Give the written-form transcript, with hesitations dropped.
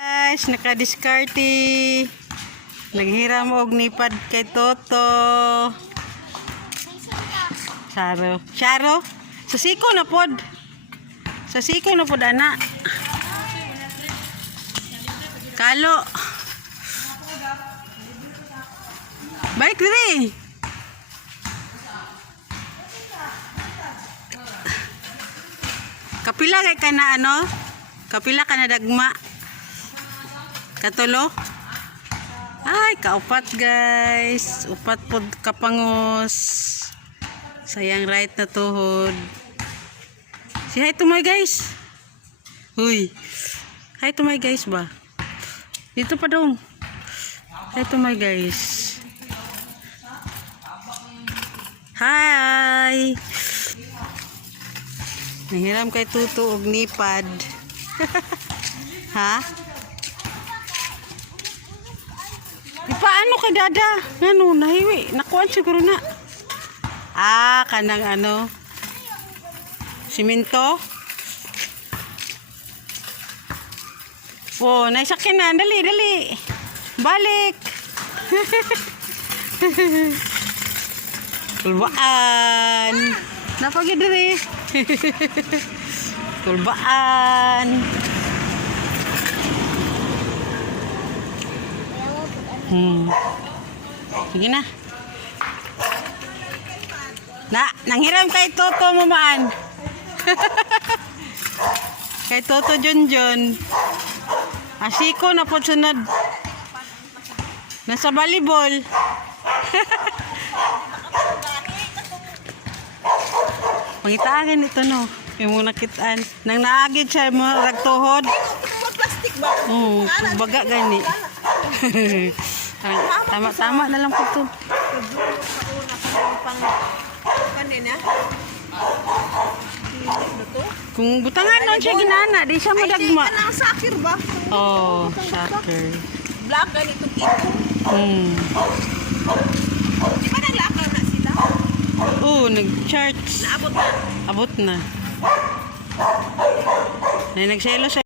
Guys, nakadiskarte. Naghiram og nipad kay Toto. Sharo. Sa siko na pod. Ana. Kalo. Balik diri. Kapila kay kana ano? Kapila ka na dagma. Katulo. Ay, kaupat guys. Upat pod kapangos. Sayang right na tuhod. Si hi to my guys. Huy. Hi to my guys ba? Dito pa dong. Hi to my guys. Hi. Nahiram kay Tuto og nipad. Ha? Di paano kay Dada? Ngano nahiwi, nakuan siguro na. Ah, kanang ano? Simento? Oh, naisakin na. Dali. Balik. Tulbaan. Napagi diri. Tulbaan. Sige na. Nanghiram kay Toto mamaan. Kay Toto Junjun. Asiko na po sunod. Nasa volleyball. Pangitaan ito no. Yung muna kitaan. Nang naagid siya mo ragtuhod. Plastic ba? Baga gani. Tama na lang po ito. Kanina? Kung butangan nun siya ginana, di siya madagma. Ay, kanang sakir ba? Oh, soccer. Black, ganito tipo. Di ba naglakaw na sila? Oh, nag-charts. Naabot na. Abot na. Ay, nagselo siya.